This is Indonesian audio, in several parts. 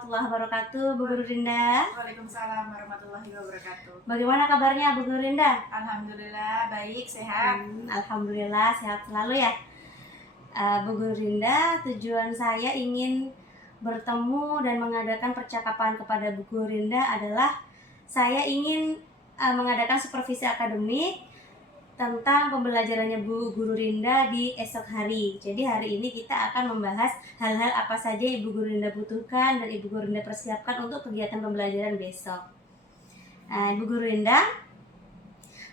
warahmatullahi wabarakatuh, Bu Guru Rinda. Waalaikumsalam warahmatullahi wabarakatuh. Bagaimana kabarnya Bu Guru Rinda? Alhamdulillah baik, sehat. Alhamdulillah sehat selalu ya. Bu Guru Rinda, tujuan saya ingin bertemu dan mengadakan percakapan kepada Bu Guru Rinda adalah saya ingin mengadakan supervisi akademik tentang pembelajarannya Bu Guru Rinda di esok hari. Jadi hari ini kita akan membahas hal-hal apa saja Ibu Guru Rinda butuhkan dan Ibu Guru Rinda persiapkan untuk kegiatan pembelajaran besok. Ibu Guru Rinda,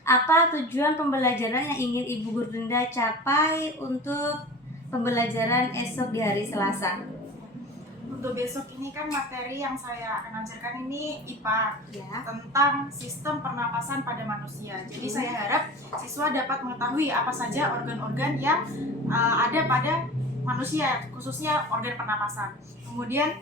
apa tujuan pembelajaran yang ingin Ibu Guru Rinda capai untuk pembelajaran esok di hari Selasa? Untuk besok ini kan materi yang saya akan ajarkan ini IPA Ya. tentang sistem pernapasan pada manusia. Jadi saya harap siswa dapat mengetahui apa saja organ-organ yang ada pada manusia, khususnya organ pernapasan. Kemudian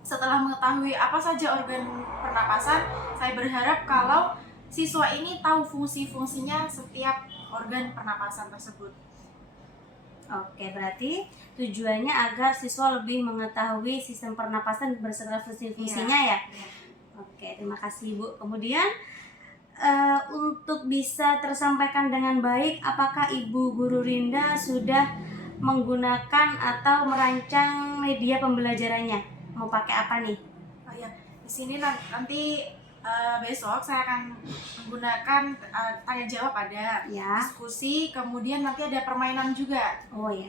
setelah mengetahui apa saja organ pernapasan, saya berharap kalau siswa ini tahu fungsi-fungsinya setiap organ pernapasan tersebut. Oke, berarti tujuannya agar siswa lebih mengetahui sistem pernapasan beserta fungsi-fungsinya ya? Oke, terima kasih Bu. Kemudian untuk bisa tersampaikan dengan baik, apakah Ibu Guru Rinda sudah menggunakan atau merancang media pembelajarannya? Mau pakai apa nih? Oh ya, di sini nanti besok saya akan menggunakan tanya jawab, ada Ya. diskusi, kemudian nanti ada permainan juga. Oh ya.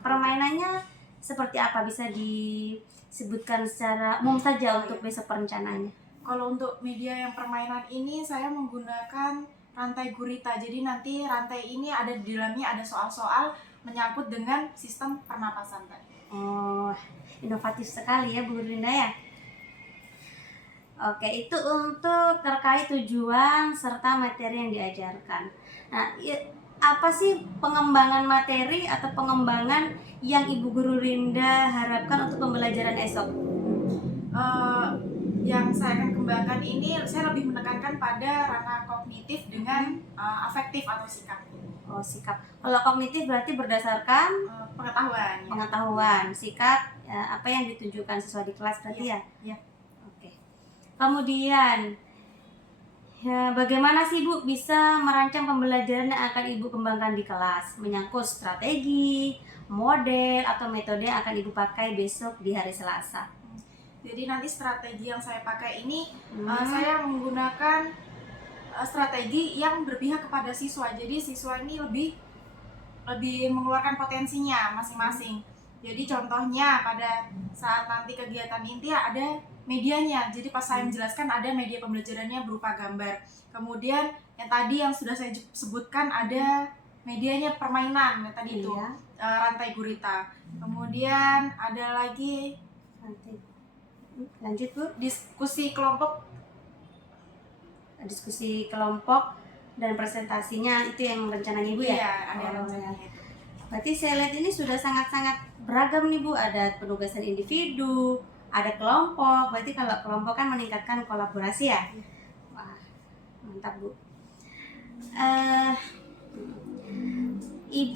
Permainannya seperti apa? Bisa disebutkan secara umum saja untuk besok perencanaannya. Kalau untuk media yang permainan ini saya menggunakan rantai gurita. Jadi nanti rantai ini ada di dalamnya ada soal-soal menyangkut dengan sistem pernapasan tadi. Oh, inovatif sekali ya Bu Rinda ya. Oke, itu untuk terkait tujuan serta materi yang diajarkan. Nah, apa sih pengembangan materi atau pengembangan yang Ibu Guru Rinda harapkan untuk pembelajaran esok? Yang saya akan kembangkan ini, saya lebih menekankan pada ranah kognitif dengan afektif atau sikap. Oh, sikap. Kalau kognitif berarti berdasarkan pengetahuan. Pengetahuan, sikap, apa yang ditunjukkan siswa di kelas berarti ya? Iya. Oke. Kemudian, bagaimana sih Bu bisa merancang pembelajaran yang akan Ibu kembangkan di kelas? Menyangkut strategi, model, atau metode yang akan Ibu pakai besok di hari Selasa. Jadi nanti strategi yang saya pakai ini, saya menggunakan strategi yang berpihak kepada siswa. Jadi siswa ini lebih mengeluarkan potensinya masing-masing. Jadi contohnya pada saat nanti kegiatan inti ada medianya. Jadi pas saya menjelaskan ada media pembelajarannya berupa gambar. Kemudian yang tadi yang sudah saya sebutkan ada medianya permainan yang tadi itu, rantai gurita. Kemudian ada lagi lanjut Bu, diskusi kelompok dan presentasinya itu yang rencananya Ibu ya? Iya, ada rencananya itu. Berarti saya lihat ini sudah sangat-sangat beragam nih Bu, ada penugasan individu, ada kelompok. Berarti kalau kelompok kan meningkatkan kolaborasi ya? Wah, mantap Bu.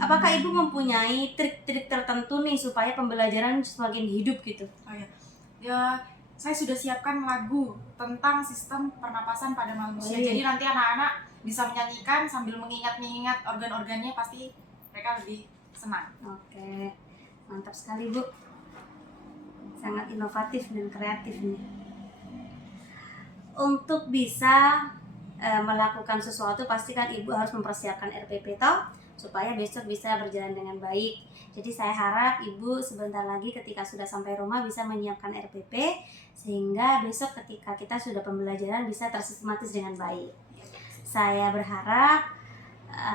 Apakah Ibu mempunyai trik-trik tertentu nih supaya pembelajaran semakin hidup gitu? Oh ya, saya sudah siapkan lagu tentang sistem pernapasan pada manusia. Jadi nanti anak-anak bisa menyanyikan sambil mengingat-ingat organ-organnya, pasti mereka lebih senang. Oke, mantap sekali Bu. Sangat inovatif dan kreatif nih. Untuk bisa melakukan sesuatu, pastikan Ibu harus mempersiapkan RPP toh, supaya besok bisa berjalan dengan baik. Jadi saya harap Ibu sebentar lagi ketika sudah sampai rumah bisa menyiapkan RPP, sehingga besok ketika kita sudah pembelajaran bisa tersistematis dengan baik. Saya berharap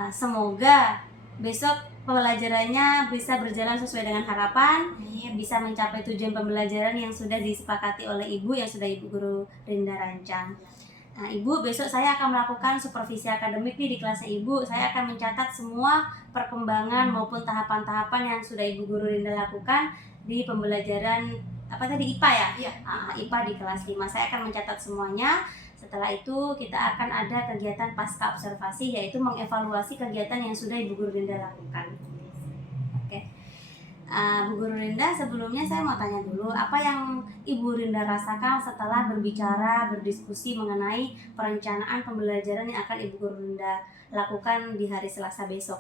semoga besok pembelajarannya bisa berjalan sesuai dengan harapan, bisa mencapai tujuan pembelajaran yang sudah disepakati oleh Ibu, yang sudah Ibu Guru Rinda rancang. Nah, Ibu, besok saya akan melakukan supervisi akademik di kelasnya Ibu. Saya akan mencatat semua perkembangan maupun tahapan-tahapan yang sudah Ibu Guru Rinda lakukan di pembelajaran IPA ya? Iya. IPA di kelas 5. Saya akan mencatat semuanya. Setelah itu kita akan ada kegiatan pasca observasi, yaitu mengevaluasi kegiatan yang sudah Ibu Guru Rinda lakukan. Oke. Bu Guru Rinda, sebelumnya saya mau tanya dulu, apa yang Ibu Rinda rasakan setelah berbicara, berdiskusi mengenai perencanaan pembelajaran yang akan Ibu Guru Rinda lakukan di hari Selasa besok?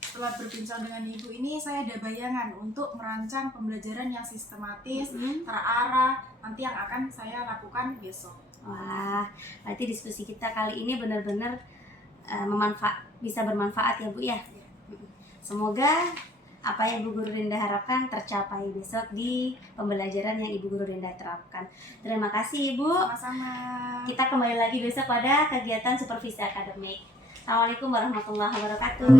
Setelah berbincang dengan ibu ini, saya ada bayangan untuk merancang pembelajaran yang sistematis, terarah, nanti yang akan saya lakukan besok. Wah, berarti diskusi kita kali ini benar-benar bisa bermanfaat ya Bu ya. Semoga apa yang Ibu Guru Rinda harapkan tercapai besok di pembelajaran yang Ibu Guru Rinda terapkan. Terima kasih Ibu. Sama-sama. Kita kembali lagi besok pada kegiatan supervisi akademik. Assalamualaikum warahmatullahi wabarakatuh.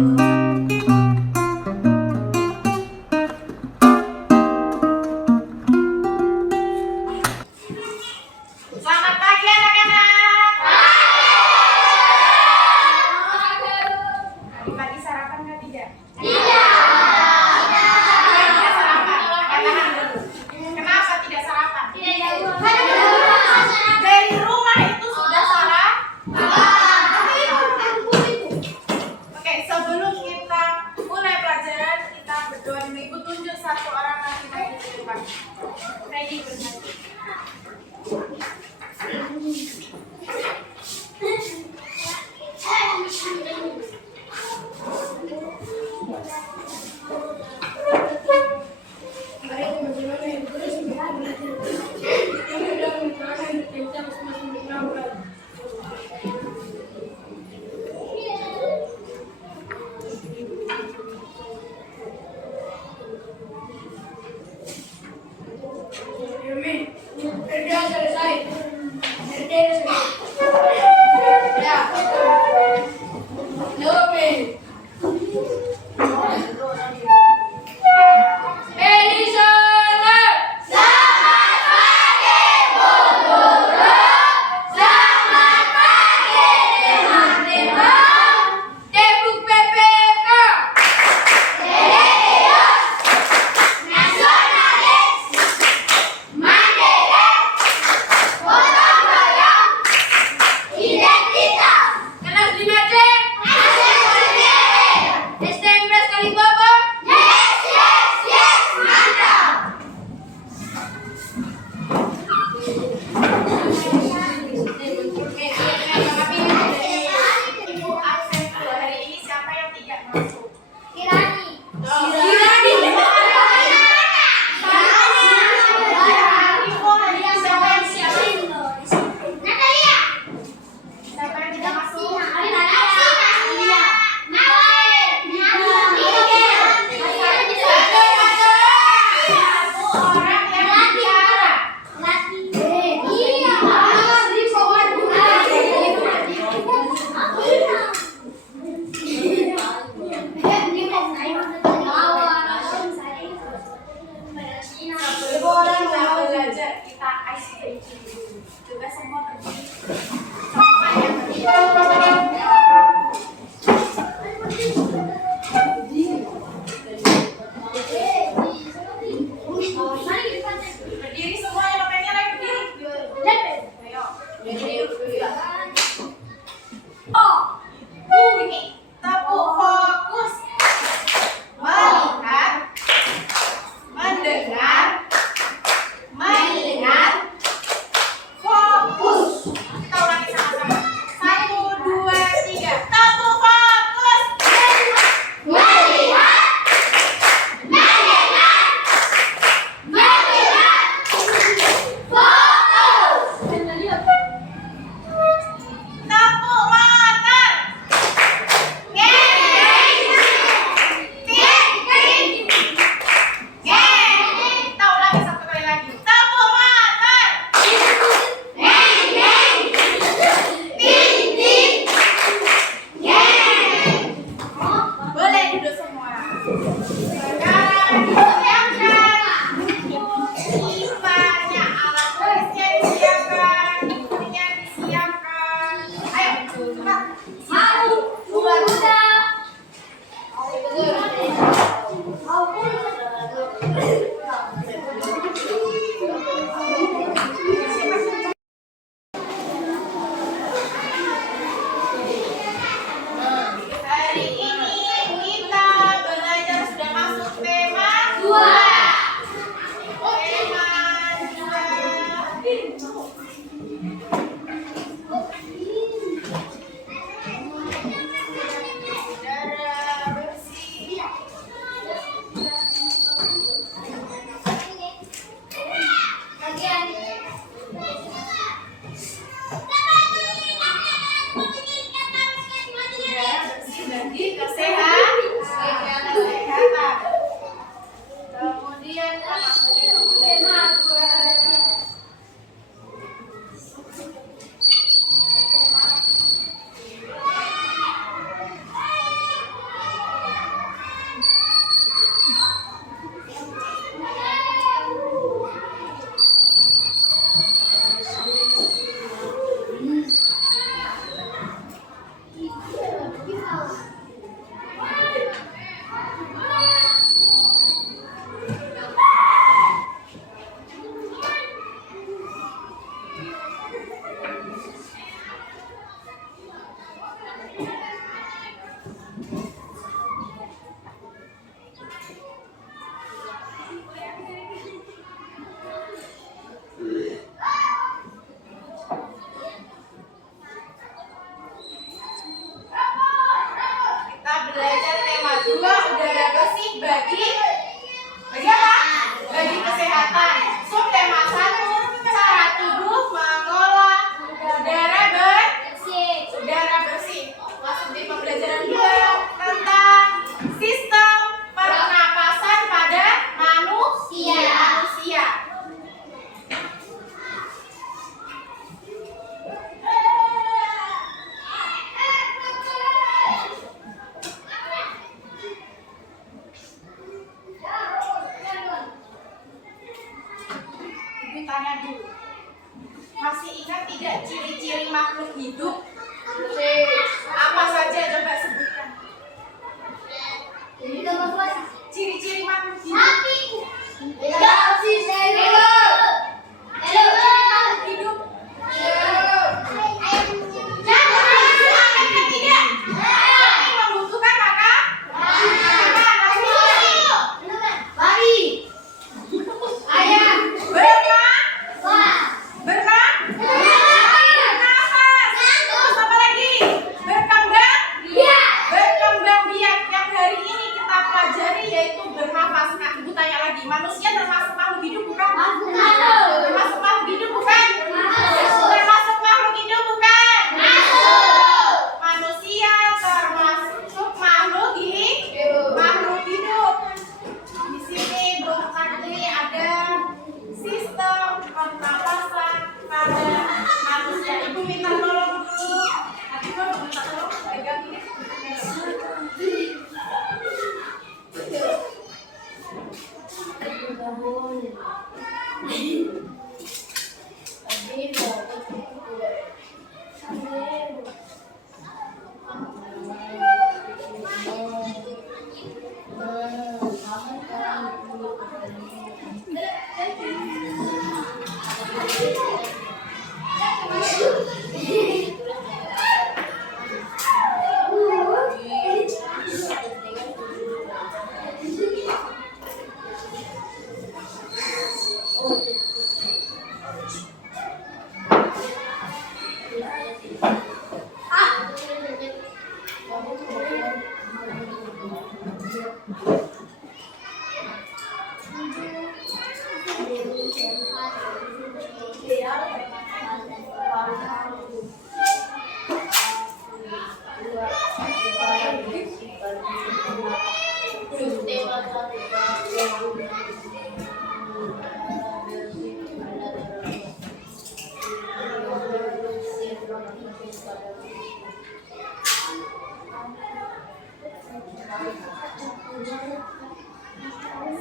Selamat pagi anak-anak. Tadi pagi sarapan nggak tidak? Tidak sarapan. Katakan dulu. Kenapa tidak sarapan? Dari rumah itu sudah Oke, sebelum kita mulai pelajaran, kita berdoa dulu. Ibu tunjuk satu orang lagi maju ke depan. Ready bermaju. Kita belajar tema 2 udara bersih bagi apa? Bagi kesehatan. Subtema 1 cara tubuh mengolah udara bersih. Masuk di pembelajaran 2 tentang sistem pernapasan pada manusia. Ibu tanya dulu, masih ingat tidak ciri-ciri makhluk hidup? Apa saja coba sebutkan? Ciri-ciri makhluk hidup. Hidup. Tidak. Tapi membutuhkan makan. Bernafas. Terus apa lagi? Berkembang biak. Yang hari ini kita pelajari yaitu bernafas. Nah, ibu tanya lagi, manusia termasuk makhluk hidup bukan? Termasuk makhluk hidup bukan? Termasuk makhluk hidup bukan? Manusia termasuk makhluk hidup. Di sini berarti ada sistem pernapasan pada manusia. Ibu minta tolong dulu. Ibu minta tolong pegang ini.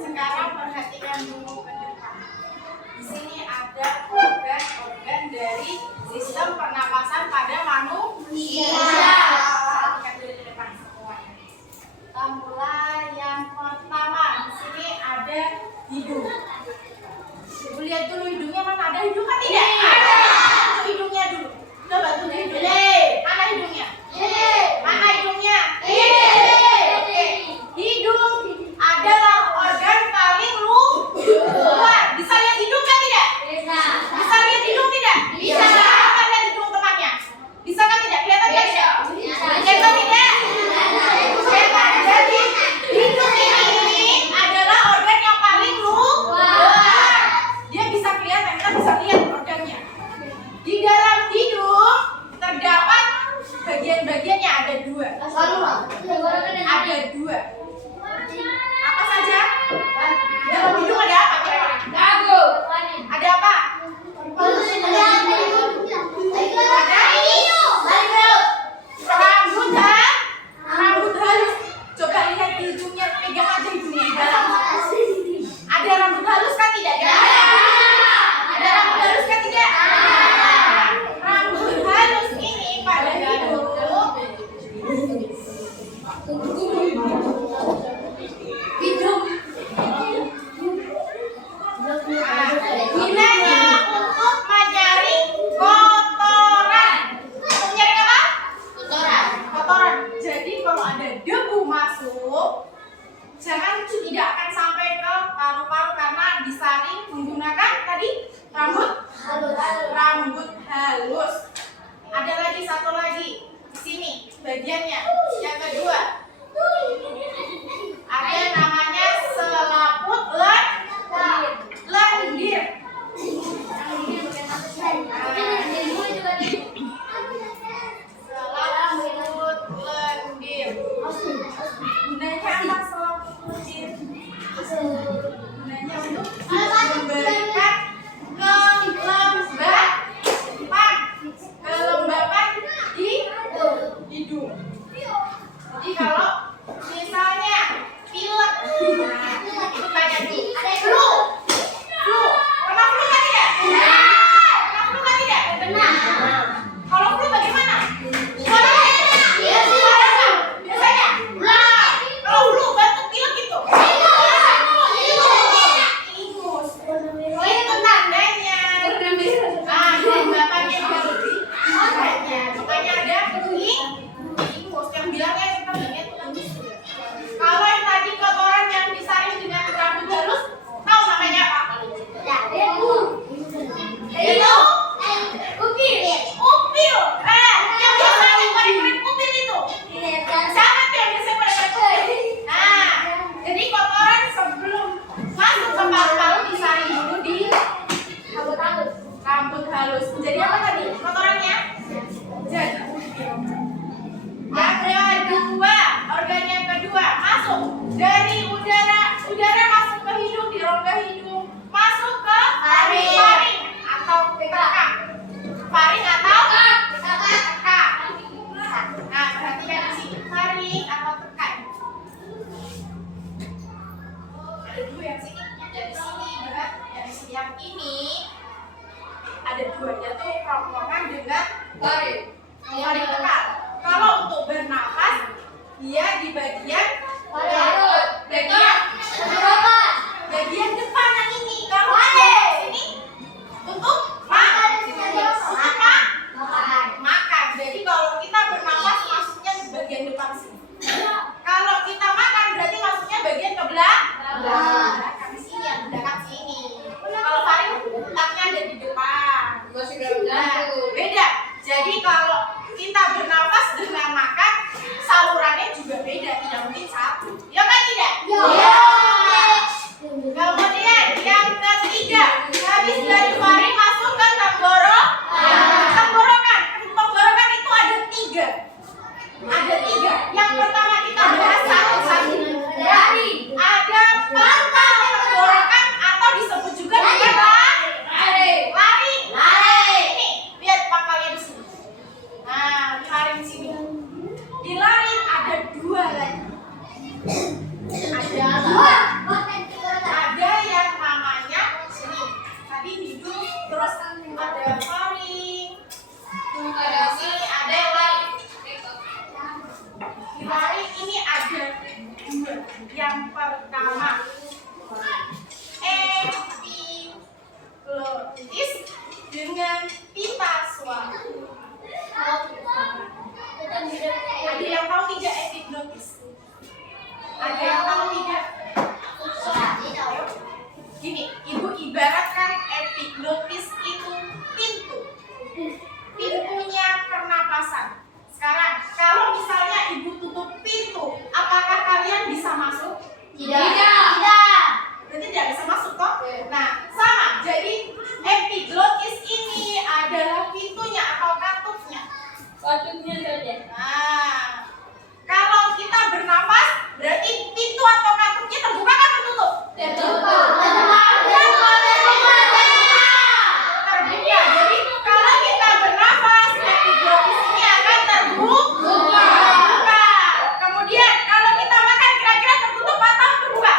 Sekarang perhatikan dulu ke depan. Di sini ada organ-organ dari sistem pernapasan pada manusia. Perhatikan dulu ke depan semuanya. Kita mulai yang pertama. Di sini ada hidung. Ibu lihat dulu hidungnya, mana ada hidung kan tidak? Ada. Tuh hidungnya dulu. Coba tuh hidungnya. Mana hidungnya? Mana hidungnya? Oke. Hidung adalah organ paling luar. Bisa lihat hidung kan tidak? Bisa lihat hidung tidak? Bisa. Coba lihat hidung temannya. Bisa kan tidak? Kelihatan kan tidak? Kelihatan tidak? Kelihatan. Jadi hidung ini adalah organ yang paling luar. lagi? Rambut halus. Ada lagi satu lagi di sini bagiannya. Yang kedua ada namanya selaput lendir. Selaput lendir. Gunanya apa selaput lendir? Gunanya untuk memberikan kelembapan di hidung. Jadi kalau misalnya pilek, nah, itu tanya dulu. Flu. Pernah flu kan tidak? Pernah flu kan tidak? Benar. Kalau flu bagaimana? Biasanya. Kalau flu batuk pilek itu. Ingus. Itu tandanya. Ah, kelembapannya berlebih. Makanya ada ingus yang bilangnya kita bilangnya ingus. Kalau yang tadi kotoran yang disaring dengan rambut halus, tahu namanya apa? Itu upil. Yang biasanya korek-korek upil itu. Siapa tuh yang biasanya korek-korek upil? Nah, jadi kotoran sebelum masuk ke paru-paru disaring dulu di rambut halus. Jadi apa tadi kotorannya? Jadi organ yang kedua masuk dari udara masuk ke hidung, di rongga hidung, masuk ke faring atau tekak. Faring atau tekak. Nah, perhatikan di sini faring atau tekak. Ada dua yang sini, dari sini dengan dari sini yang ini. Ada dua, yaitu kerongkongan dengan faring tekak. Kalau untuk bernafas, dia di bagian depan yang ini. Kalau di sini untuk makan. Jadi kalau kita bernafas masuknya di bagian depan sini. Kalau kita makan berarti masuknya bagian ke belakang di sini, yang belakang sini. Kalau faring letaknya ada di depan. Nah, beda. Jadi kalau kita bernafas dengan makan, salurannya juga beda, tidak mungkin satu. Ya kan tidak? Ya. Kemudian yang ketiga, habis dari faring masuk ke tenggorokan. Tenggorokan itu ada tiga. Yang pertama kita bahas satu-satu. Ada pangkal tenggorokan atau disebut juga dengan laring. Ini lihat pangkalnya di sini. Nah, di laring sini. Di laring ada dua lagi. Ada yang namanya sini. Tadi hidung, terus ada faring. Ada sini ada laring. Di laring ini ada dua. Yang pertama epiglotis dengan pita suara. Ada yang tahu tidak epiglotis? Ada yang tahu tidak? Gini, ibu ibaratkan epiglotis itu pintunya pernapasan. Sekarang, kalau misalnya ibu tutup pintu, apakah kalian bisa masuk? Tidak. Berarti tidak bisa masuk toh? Nah, sama. Jadi epiglotis ini adalah pintunya atau katupnya. Nah, kalau kita bernafas, berarti pintu atau katupnya terbuka kan tertutup? Terbuka. Jadi kalau kita bernafas, epiglotis ini akan terbuka. Kemudian kalau kita makan, kira-kira tertutup atau terbuka?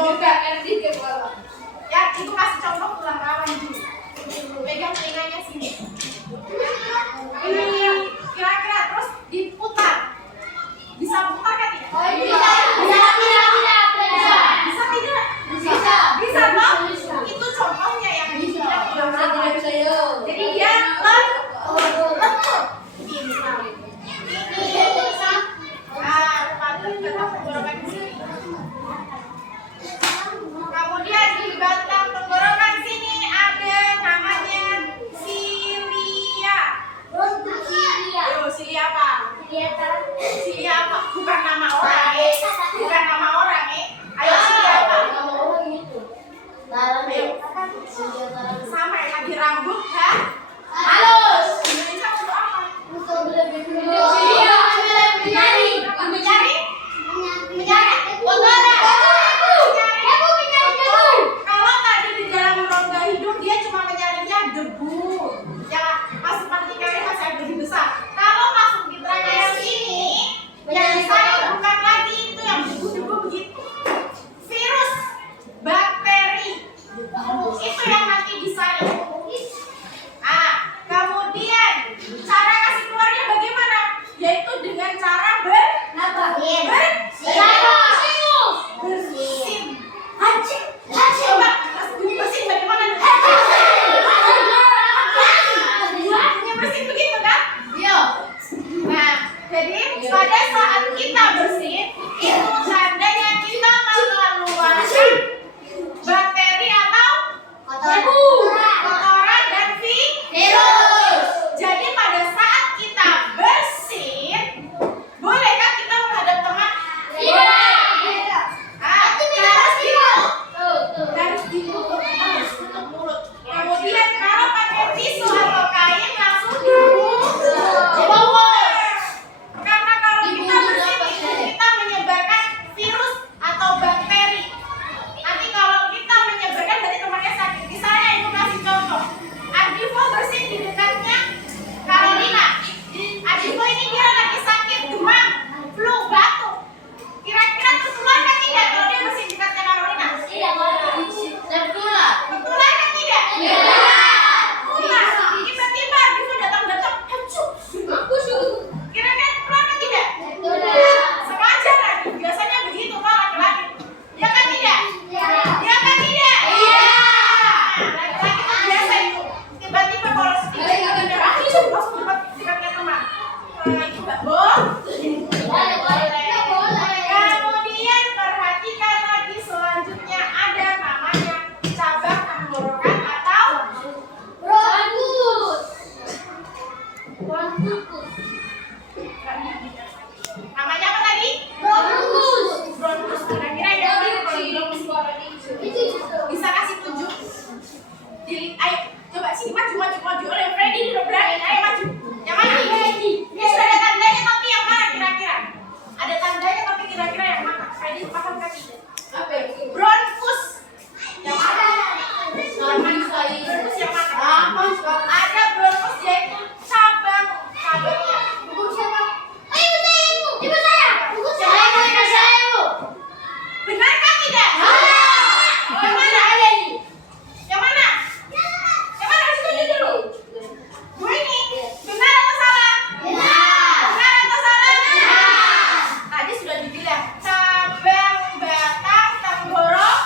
Coba ya, ibu kasih contoh tulang rawan dulu. Pegang telinganya sini. Ini kira-kira terus diputar. Bisa putar kan tidak? Bisa tidak? Bisa toh? Itu contohnya yang dibilang tulang rawan. Jadi dia lentur. Ini. Nah, patut kita tenggorokan di sini. Kemudian di batang tenggorokan sini ada namanya silia. Silia apa? Silia apa? Bukan nama orang. Bukan nama orang. Ayo silia apa? Ayo. Sama ya, lagi rambut kan? Halus. Indonesia untuk apa? Mencari? Kalau tadi di dalam rongga hidung dia cuma mencarinya debu. Ya, masuk partikelnya masih agak lebih besar. Kalau masuk di trachea sini, yang dicari bukan lagi itu yang debu-debu begitu. Virus, bakteri, itu yang nanti disari. Kemudian cara kasih keluarnya bagaimana? Yaitu dengan cara bersin. Coba bersin bagaimana? Bunyi bersin begitu kan? Nah, jadi pada saat kita bersin, itu tandanya kita mengeluarkan bakteri atau kotoran dan virus. Jadi pada saat kita bersin, bolehkah kita menghadap teman? Harus ditutup mulut. Kemudian kalau pakai tisu atau kain langsung dibungkus. Karena kalau kita bersin kita menyebarkan virus atau bakteri. Nanti kalau kita menyebarkan dari temannya sakit. Misalnya ibu kasih contoh. Adivo bersin di dekatnya Carolina. Adivo ini dia lagi sakit, demam, flu, batuk. Kira-kira tertular kan tidak kalau dia bersin di dekatnya Carolina? Tertular kan tidak? Tertular. Tiba-tiba Adivo datang-datang, kira-kira tertular kan tidak? Sengaja lagi. Biasanya begitu kalau laki-laki. Ya kan tidak? Ya kan tidak? Laki-laki itu biasa itu. Tiba-tiba kalau langsung dekatnya teman. Itu nggak boleh. Kemudian perhatikan lagi selanjutnya ada namanya cabang tenggorokan atau namanya apa tadi? Bronkus. Kira-kira yang mana kalau bronkus? Bisa kasih tunjuk? Ayo, coba sini maju. Oleh Freddy udah berani. Ayo maju. Yang mana? Ini sudah ada tandanya tapi yang mana kira-kira? Ada tandanya tapi kira-kira yang mana? Freddy paham kan tidak? Bronkus. Yang mana? Bronkus yang mana? Ada bronkus yaitu cabangnya. Benarkah tidak? Yang mana? Yang mana? Harus tunjuk dulu. Bu ini benar atau salah? Benar atau salah? Tadi sudah dibilang cabang batang tenggorokan.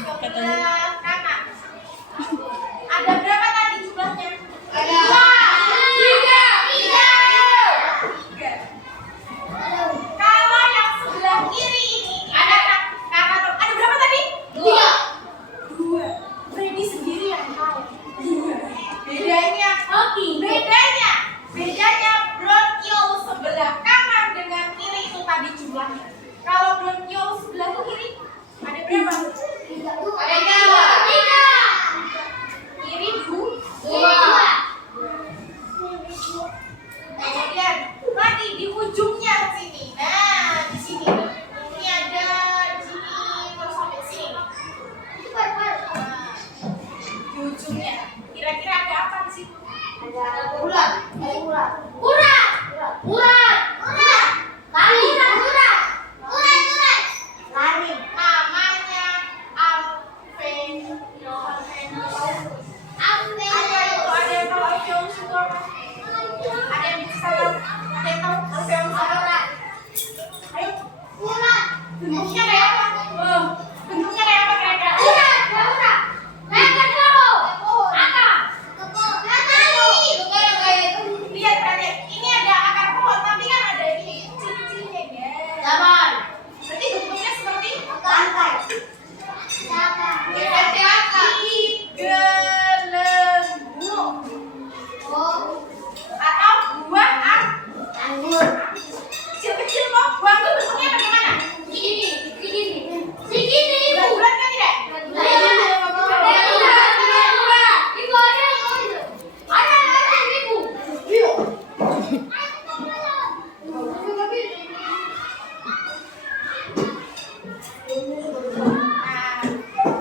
sebelah kanan. Ada berapa tadi jumlahnya? Ada tiga. Kalau yang sebelah kiri ini ada berapa tadi? Dua. Freddy sendiri yang tahu. Bedanya bronkiol sebelah kanan dengan kiri itu tadi jumlahnya. Kalau bronkiol sebelah kiri ada berapa? Ada tiga. Kiri dua. Kemudian lagi di ujungnya ke sini. Nah, di sini. Ini ada di sini terus sampai sini. Nah, di ujungnya. Kira-kira ada apa di situ? Ada urat. Lari. Namanya Alveolus. Ada yang tahu Alveolus itu apa? Ada yang bisa tahu? Ada yang tahu Alveolus apa? Ayo. Bentuknya kayak apa? Bentuknya kayak apa kira-kira? Lihat kalian, ini ada akar pohon, tapi kan ada ini ciri-cirinya ya. Berarti bentuknya seperti lantai. Gelembung atau buah anggur. Kecil-kecil kok, buah anggur bentuknya bagaimana? Bulat-bulat kan tidak?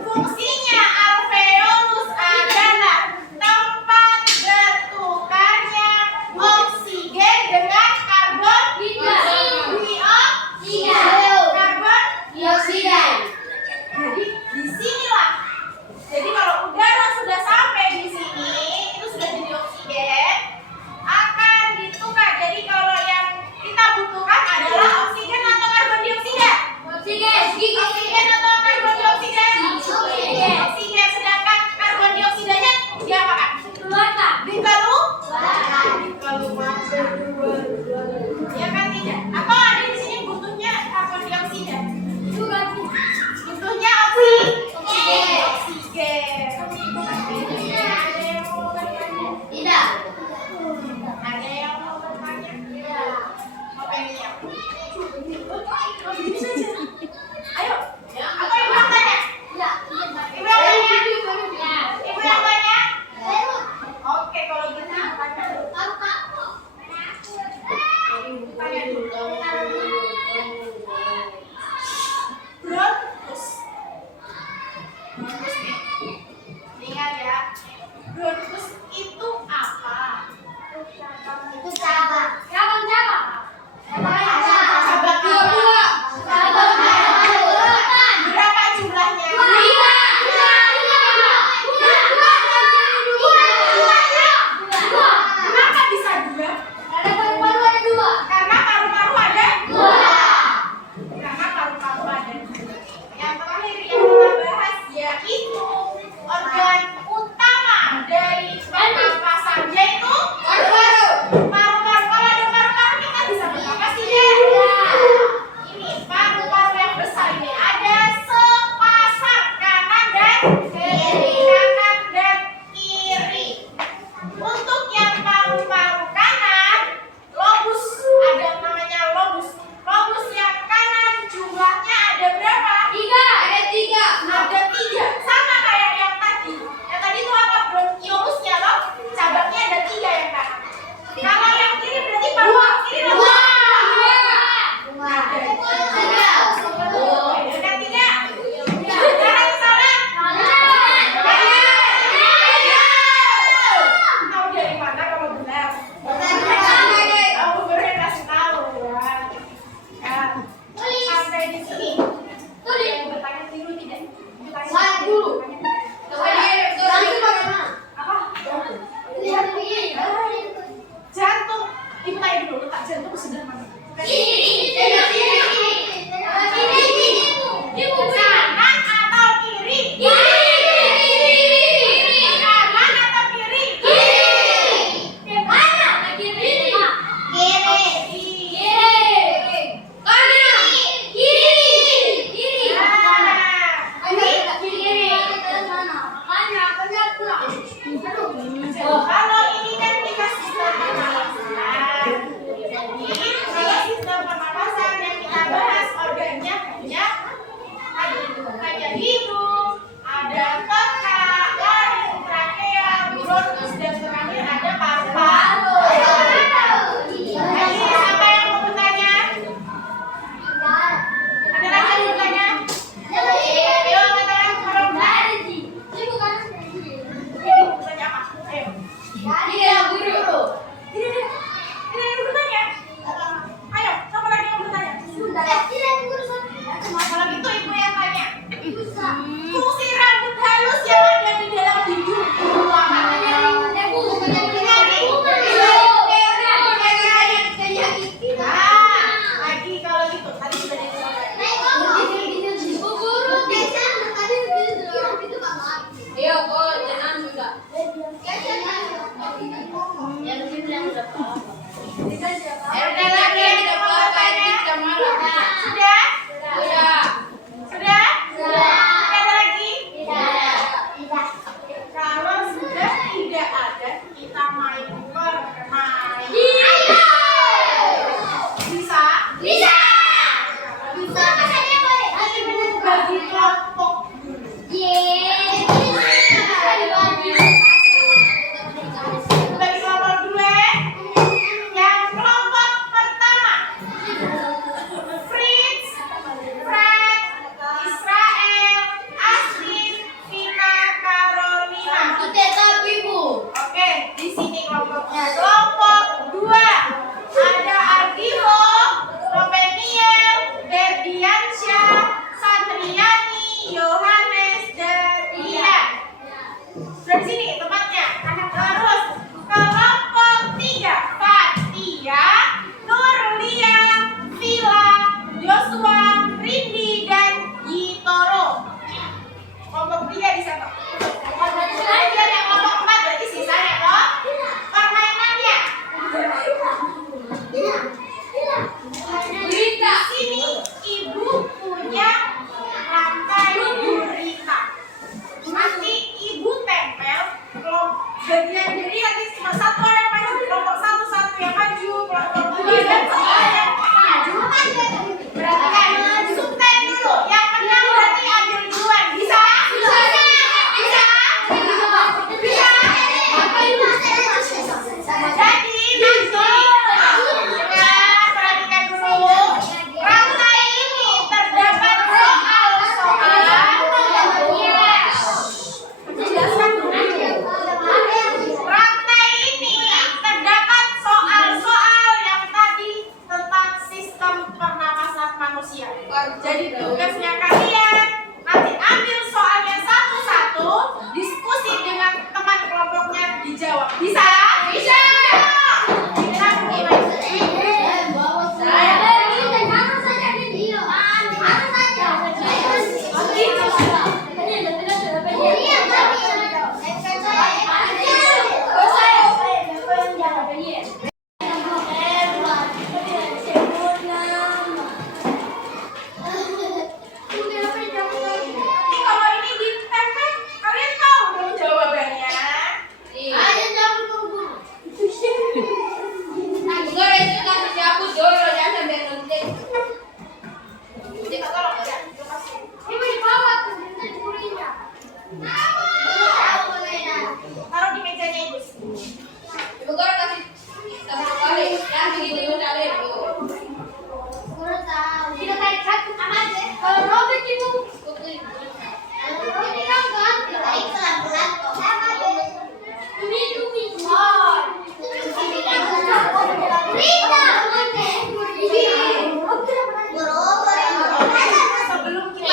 Fungsinya alveolus adalah tempat bertukarnya oksigen dengan karbon dioksida. Jadi disinilah. Jadi kalau udara sudah sampai di sini, itu sudah jadi oksigen, akan ditukar. Jadi kalau yang kita butuhkan adalah oksigen atau karbon dioksida? Oksigen atau karbon dioksida? Oksigen. Sedangkan karbon dioksidanya diapakan? Dikeluarkan. Ya kan tidak? Atau ada di sini butuhnya karbon dioksida? Butuhnya oksigen. Ada yang mau bertanya? Ada yang mau bertanya? Mau pengen? Bisa aja. Ayo. Apa ibu yang tanya? Ibu yang tanya? Ibu yang tanya? Oke, kalau gitu tanya dulu. Tanya dulu. Bronkus nih. Ingat ya. Bronkus itu apa? Cabang apa? Berapa jumlahnya? Kenapa bisa dua? Karena paru-paru ada dua. Yang terakhir yang kita bahas yaitu organ utama dari pernapasan, yaitu paru-paru. Kalau ada paru-paru kita bisa bernapas tidak? Ini paru-paru yang besar ini ada sepasang kanan dan kiri. Untuk yang paru-paru kanan, lobus, ada yang namanya lobus. Lobus yang kanan jumlahnya ada berapa? Ada tiga. Sama kayak yang tadi. Yang tadi itu apa? Bronchiolusnya loh. Cabangnya ada tiga yang kanan. Kalau yang kiri berarti paru-paru kiri loh. Ada tiga. Jangan salah. Tahu dari mana kalau benar? Aku baru kasih tahu ya. Sampai di sini. Yang bertanya dulu tidak? Apa? Jantung. Ibu tanya dulu, letak jantung sebelah mana? Kanan atau kiri? Sudah? Sudah? Ada lagi? Kalau sudah tidak ada, kita main permainan. Bisa? Bagi kelompok. Bagi kelompok dulu ya. Yang kelompok pertama, Fritz, Fred, Israel, Ashley, Vina, Carolina. Oke, di sini kelompoknya. Kelompok dua, ada Ardivo, Robeniel, Derdiansyah, Satriani, Yohanes, dan Lia. Dari sini tempatnya. Terus kelompok tiga, Fatia, Nurulia, Vila, Joshua, Rindi, dan Yitoro. Kelompok tiga di sana. Kemudian yang kelompok empat berarti sisanya toh permainannya. Di sini ibu punya rantai gurita. Nanti ibu tempel bagian jadi nanti cuma satu orang yang maju, kelompok satu yang maju, kelompok dua dan tiga yang maju. Berarti kan subten dulu. Yang menang berarti ambil duluan. Bisa? Jadi nanti perhatikan dulu. Rantai ini terdapat soal-soal yang tadi tentang sistem pernapasan manusia. Jadi tugasnya kalian nanti ambil soalnya satu-satu, diskusi dengan teman kelompoknya, dijawab. Bisa? Kita mulai. Ini kalau ini ditempel, kalian tahu dong jawabannya. Taruh di mejanya ibu. Sebelum kita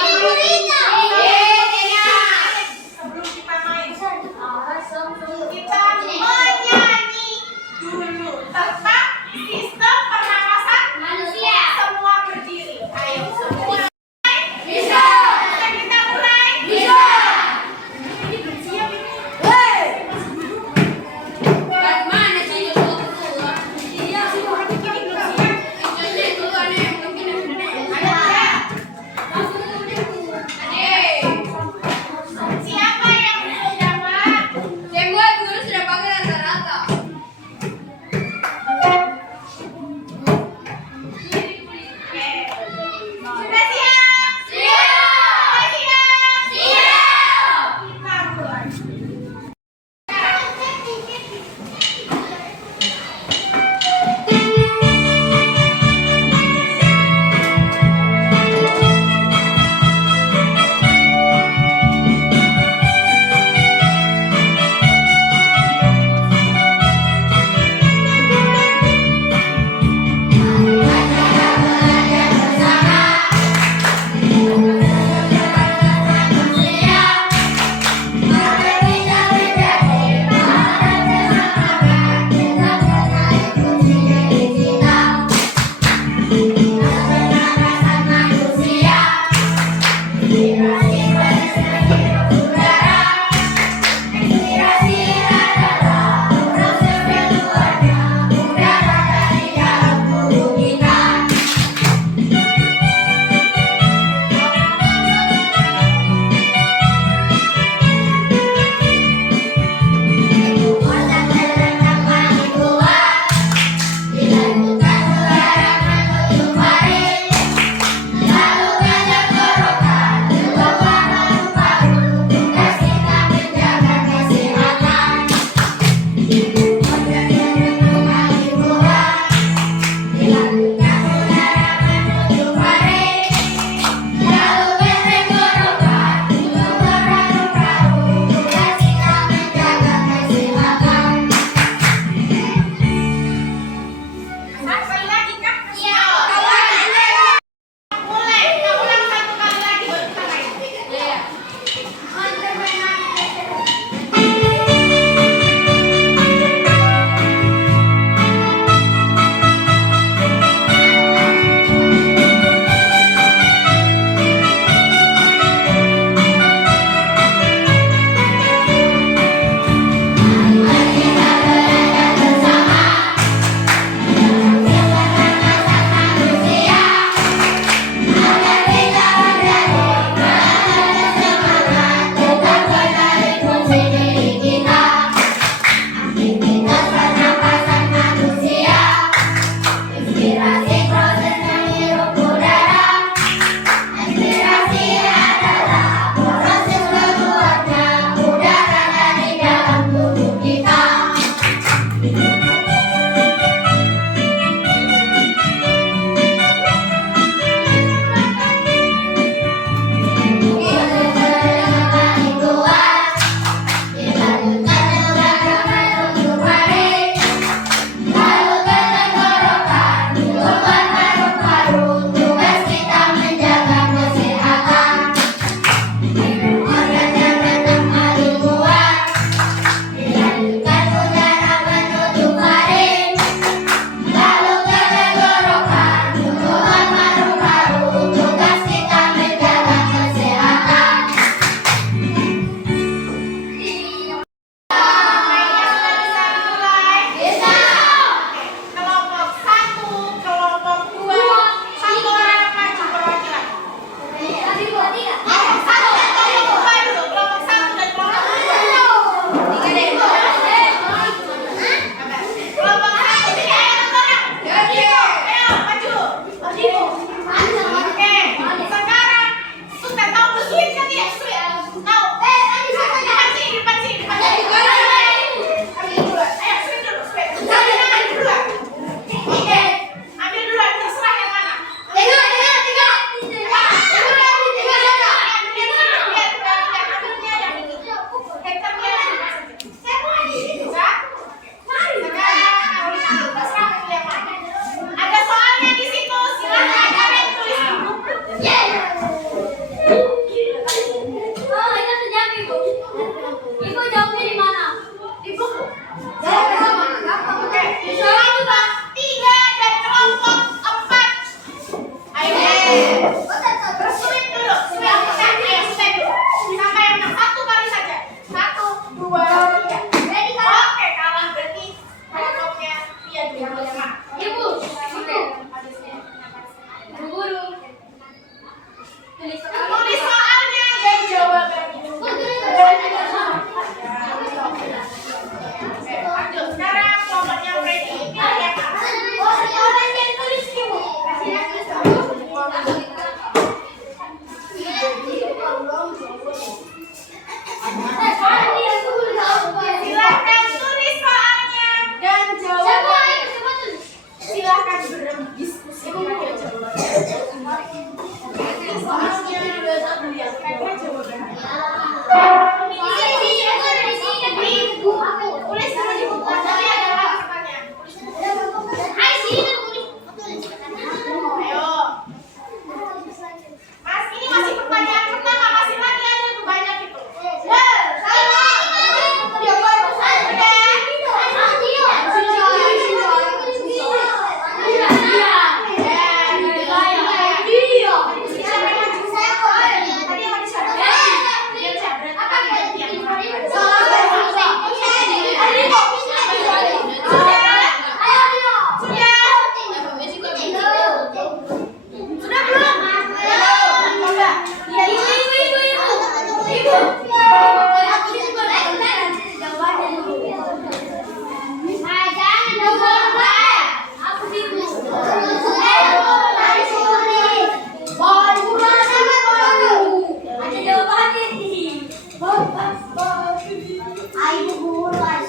Ayo bulas.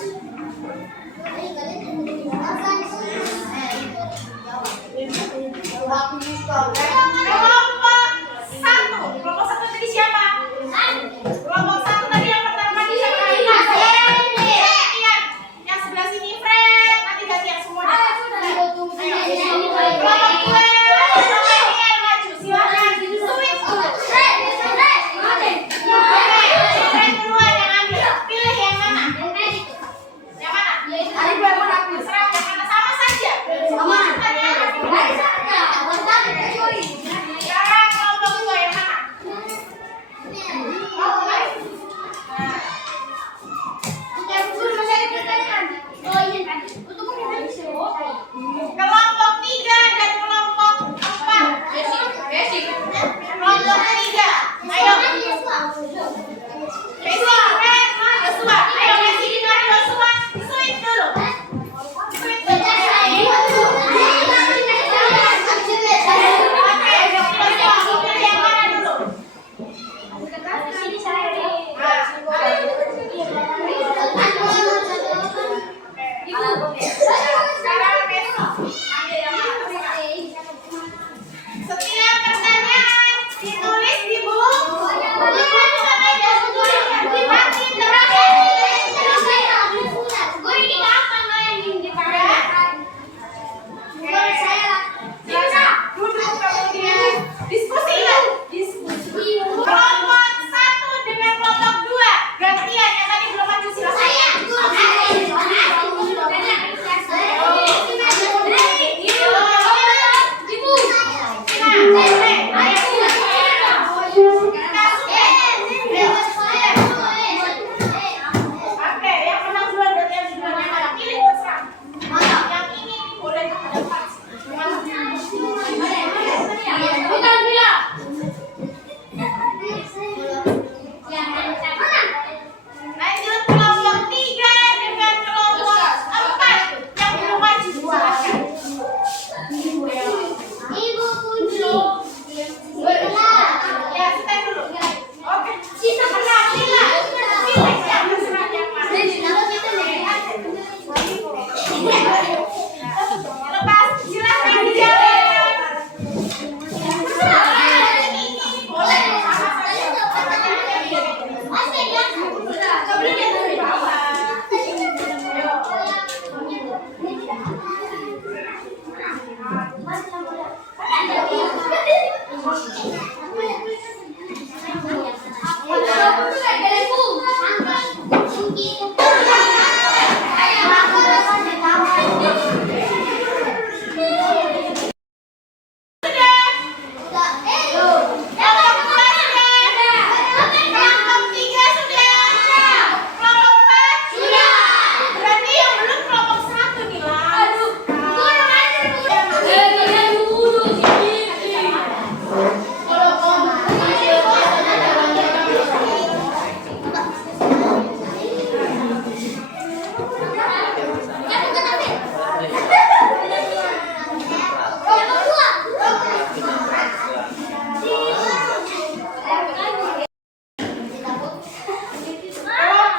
Kelompok satu tadi siapa? Kelompok satu tadi yang pertama di siapa? Yang sebelah sini Fred, nanti gantian semua. Kelompok dua, maju silakan. Switch dulu. Fred duluan yang ambil. Pilih yang mana? Yang mana? Terserah yang mana, sama saja. Sekarang kelompok dua yang mana? Kelompok 3 dan kelompok 4. Kelompok 3. Ayo. Messi, Ren, Joshua. Ayo Messi dengan Joshua. Switch dulu. Switch dulu. Oke, Joshua, pilih yang mana dulu? Sekarang Messi. Ambil yang mana? Setiap pertanyaan ditulis di buku. Duduk kemudian diskusi ya. Kelompok 1 dengan kelompok 2 gantian, yang tadi belum maju silakan. Oke, yang menang duluan berarti yang duluan yang mana? Pilih terserah. Yang ini boleh ada 4. Lanjut kelompok 3 dengan kelompok 4 yang belum maju silakan. Ya, stand dulu. Oke. Menang, pilih. Pilih yang terserah yang mana. Lepas, silakan dijalan. Boleh, sama saja. Dari bawah.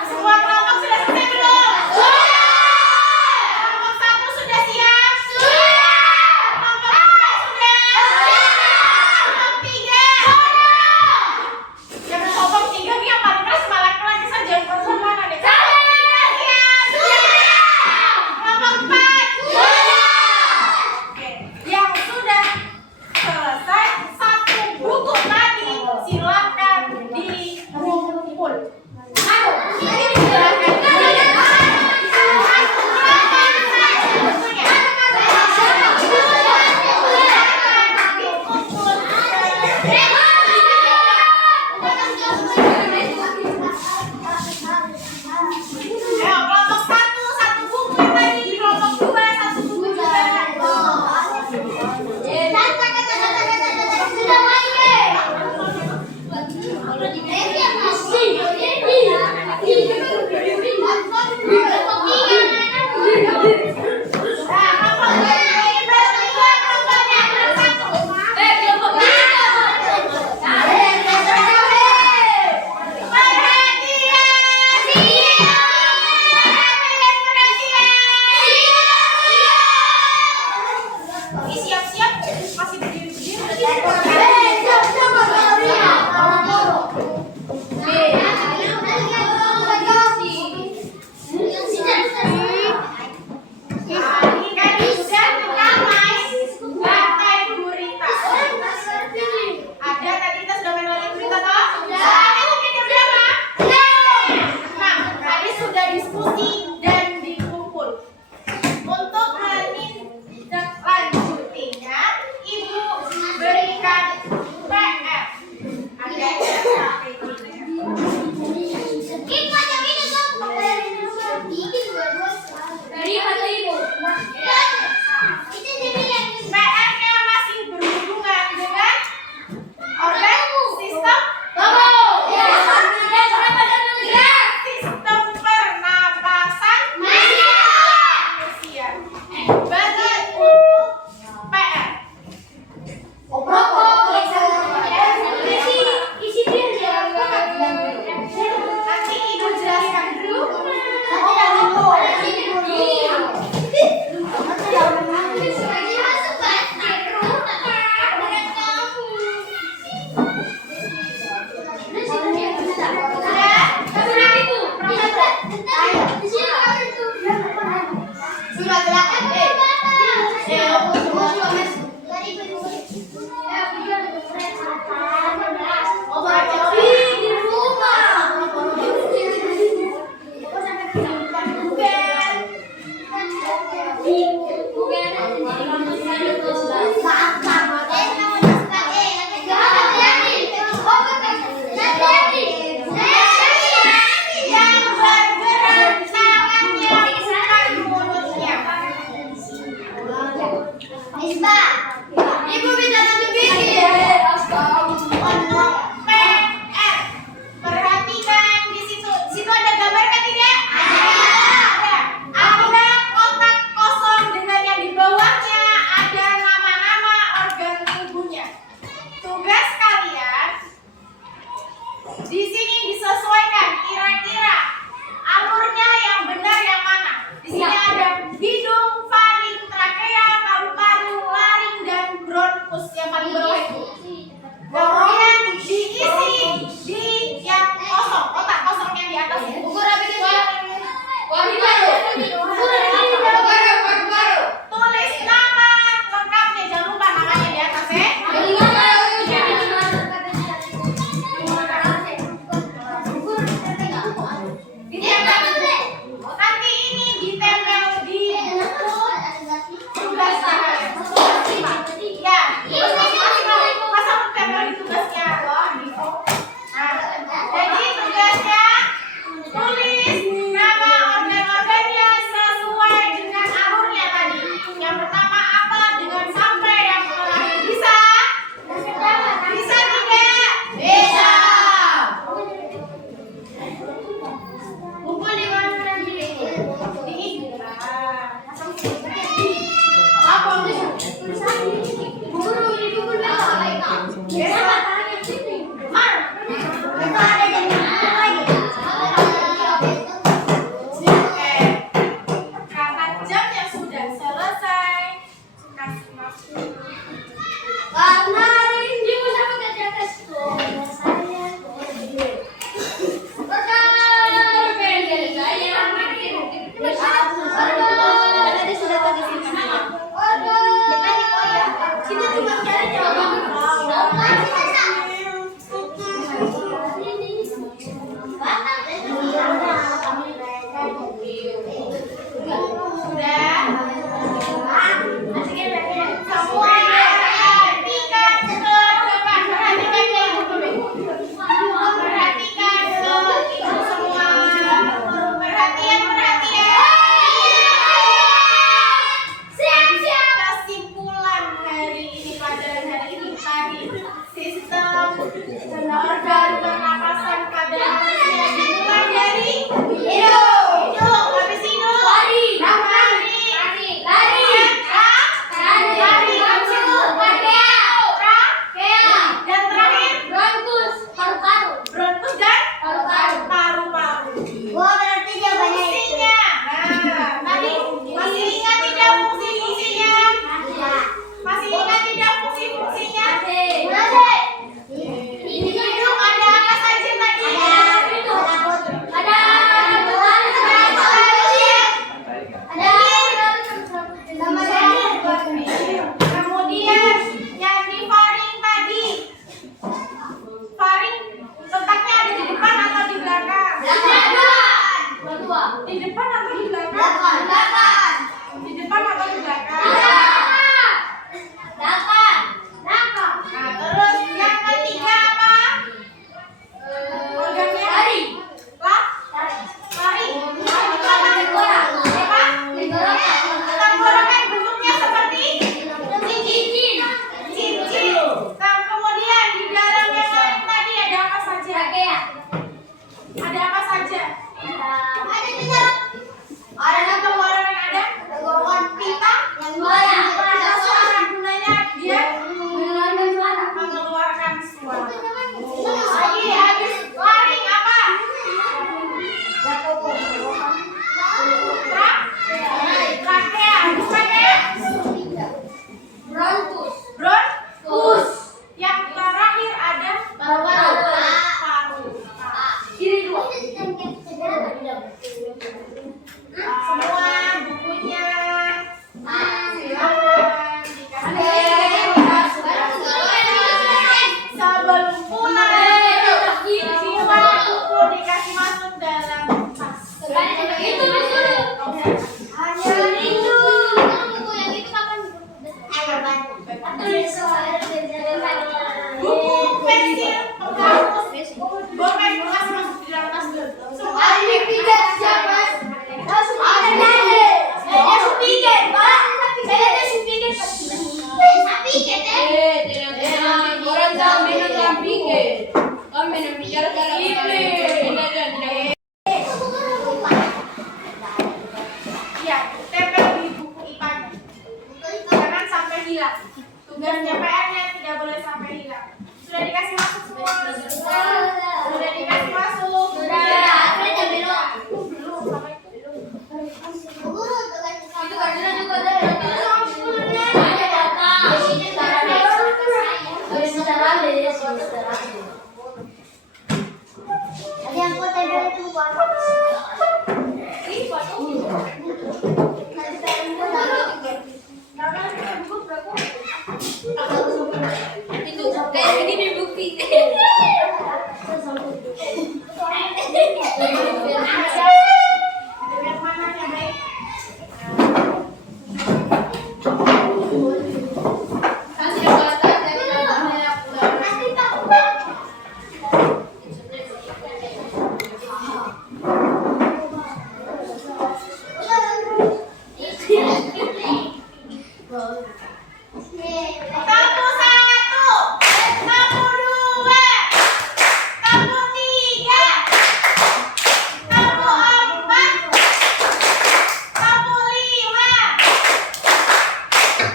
Semua kelompok sudah selesai belum? Kelompok 1 sudah siap? Kelompok 2 sudah? Kelompok 3? Yang kelompok 3 ini yang paling keras malah laki saja yang pertama deh. Siap? Kelompok 4? Oke. Yang sudah selesai satu buku tadi silakan dikumpul. Ayo, kelompok 1 satu buku tadi, kelompok 2 satu buku juga. Sudah Ini siap-siap masih berdiri-berdiri. Ini kan sudah ramai batai gurita. Ada tadi kita sudah main batai gurita toh? Ini mungkin yang berapa? Nah, tadi sudah diskusi dan dikumpul. Untuk lanjutinya, Ibu berikan PR. Ada PR-nya masih berhubungan dengan organ sistem sistem pernapasan manusia. Bagi untuk PR. Nanti Ibu jelaskan dulu. Yang bergerak tangannya bukan mulutnya. Ibu bisa tunjukin. Untuk PR, perhatikan di situ. Situ ada gambar kan tidak? Ada. Ada kotak kosong dengan yang di bawahnya ada nama-nama organ tubuhnya. Tugas kalian di sini disesuaikan kira-kira alurnya yang benar yang mana. Di sini ada hidung, faring, trakea, paru-paru, laring, dan bronkus yang paling bawah itu. Kemudian diisi di yang kosong, kotak kosong yang di atas. Tulis nama lengkapnya, jangan lupa namanya di atas ya. Nanti ini ditempel di buku tugas kalian. Ya, pasang tempel di tugasnya. Nah, jadi tugasnya tulis Ada pengeluaran yang ada? Pipa yang suara gunanya dia mengeluarkan suara. Habis waring apa? Trakea. Bronkus. Yang terakhir ada paru. Kiri dua. Semua bukunya silakan dikasih. Sebelum pulang, semua buku dikasih masuk dalam tas. Buku, pensil, penghapus, bolpen bekas masuk di dalam tas dulu. Semua iya, tempel di buku IPA-nya. Jangan sampai hilang. Tugasnya PR-nya tidak boleh sampai hilang. Sudah dikasih masuk semua? Sudah dikasih masuk? Belum sampai dengan mana yang baik? Tamu satu, tamu dua, tamu tiga, tamu empat, tamu lima,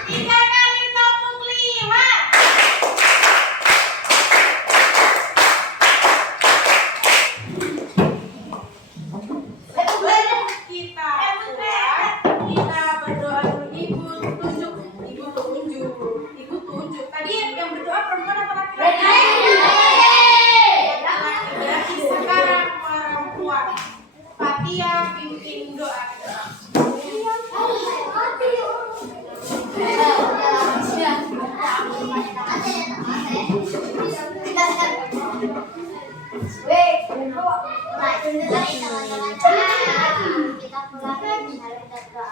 3 kali tepuk 5. Kita berdoa dulu. Ibu tunjuk. Tadi yang berdoa perempuan apa laki-laki? Laki-laki. Sekarang perempuan. Fatia pimpin doa. Kita pulang kita doa.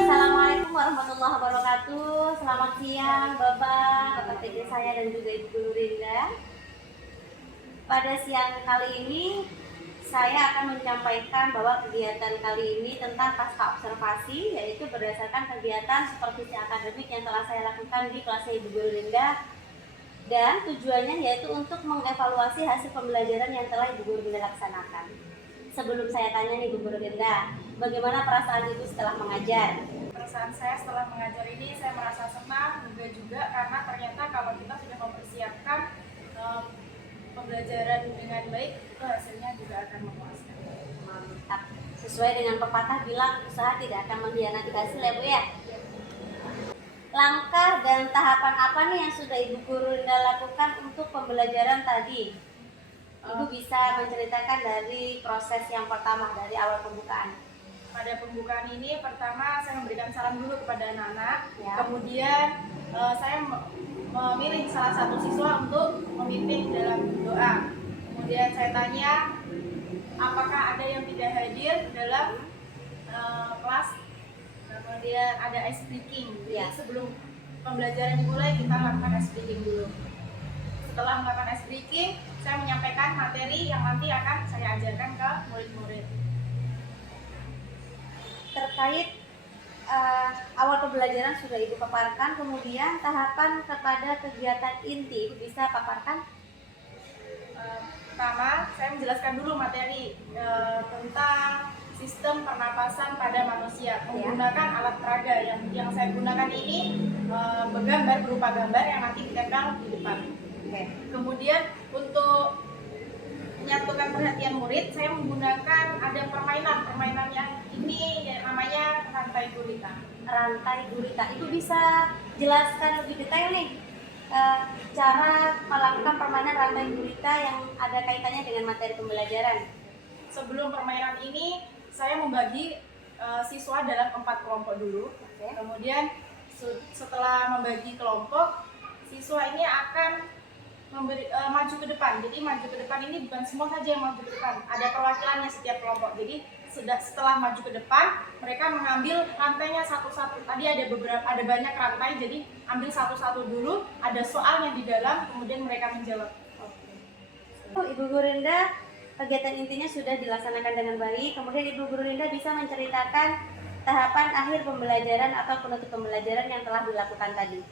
Assalamualaikum warahmatullahi wabarakatuh. Selamat siang Bapak PJ saya dan juga Ibu Guru Rinda. Pada siang kali ini saya akan menyampaikan bahwa kegiatan kali ini tentang pasca observasi, yaitu berdasarkan kegiatan supervisi akademik yang telah saya lakukan di kelas Ibu Guru Rinda Dan tujuannya yaitu untuk mengevaluasi hasil pembelajaran yang telah Ibu Guru Linda laksanakan. Sebelum saya tanya nih Bu Guru Linda, bagaimana perasaan Ibu setelah mengajar? Perasaan saya setelah mengajar ini, saya merasa senang juga karena ternyata kalau kita sudah mempersiapkan pembelajaran dengan baik, itu hasilnya juga akan memuaskan. Mantap. Sesuai dengan pepatah bilang, usaha tidak akan mengkhianati hasil ya Bu ya? Langkah dan tahapan apa nih yang sudah Ibu Guru Linda lakukan untuk pembelajaran tadi? Ibu bisa menceritakan dari proses yang pertama, dari awal pembukaan. Pada pembukaan ini, pertama saya memberikan salam dulu kepada anak-anak, Ya. kemudian saya memilih salah satu siswa untuk memimpin dalam doa. Kemudian saya tanya, apakah ada yang tidak hadir dalam kelas. Kemudian ada ice breaking. Jadi Ya. sebelum pembelajaran dimulai, kita lakukan ice breaking dulu. Setelah melakukan ice breaking, saya menyampaikan materi yang nanti akan saya ajarkan ke murid-murid. Terkait awal pembelajaran sudah Ibu paparkan, kemudian tahapan kepada kegiatan inti Ibu bisa paparkan? Pertama, saya menjelaskan dulu materi tentang sistem pernapasan pada manusia menggunakan alat peraga yang saya gunakan ini bergambar berupa gambar yang nanti ditempel di depan. Oke. Kemudian untuk menyatukan perhatian murid, saya menggunakan ada permainan yang ini namanya rantai gurita. Rantai gurita, Ibu bisa jelaskan lebih detail nih cara melakukan permainan rantai gurita yang ada kaitannya dengan materi pembelajaran. Sebelum permainan ini, saya membagi siswa dalam 4 kelompok dulu. Oke. Kemudian setelah membagi kelompok, siswa ini akan maju ke depan. Jadi maju ke depan ini bukan semua saja yang maju ke depan, ada perwakilannya setiap kelompok. Jadi setelah maju ke depan, mereka mengambil rantainya satu-satu. Tadi ada banyak rantai, jadi ambil satu-satu dulu. Ada soalnya di dalam, kemudian mereka menjawab. Ibu Guru Linda, kegiatan intinya sudah dilaksanakan dengan baik. Kemudian Ibu Guru Linda bisa menceritakan tahapan akhir pembelajaran atau penutup pembelajaran yang telah dilakukan tadi.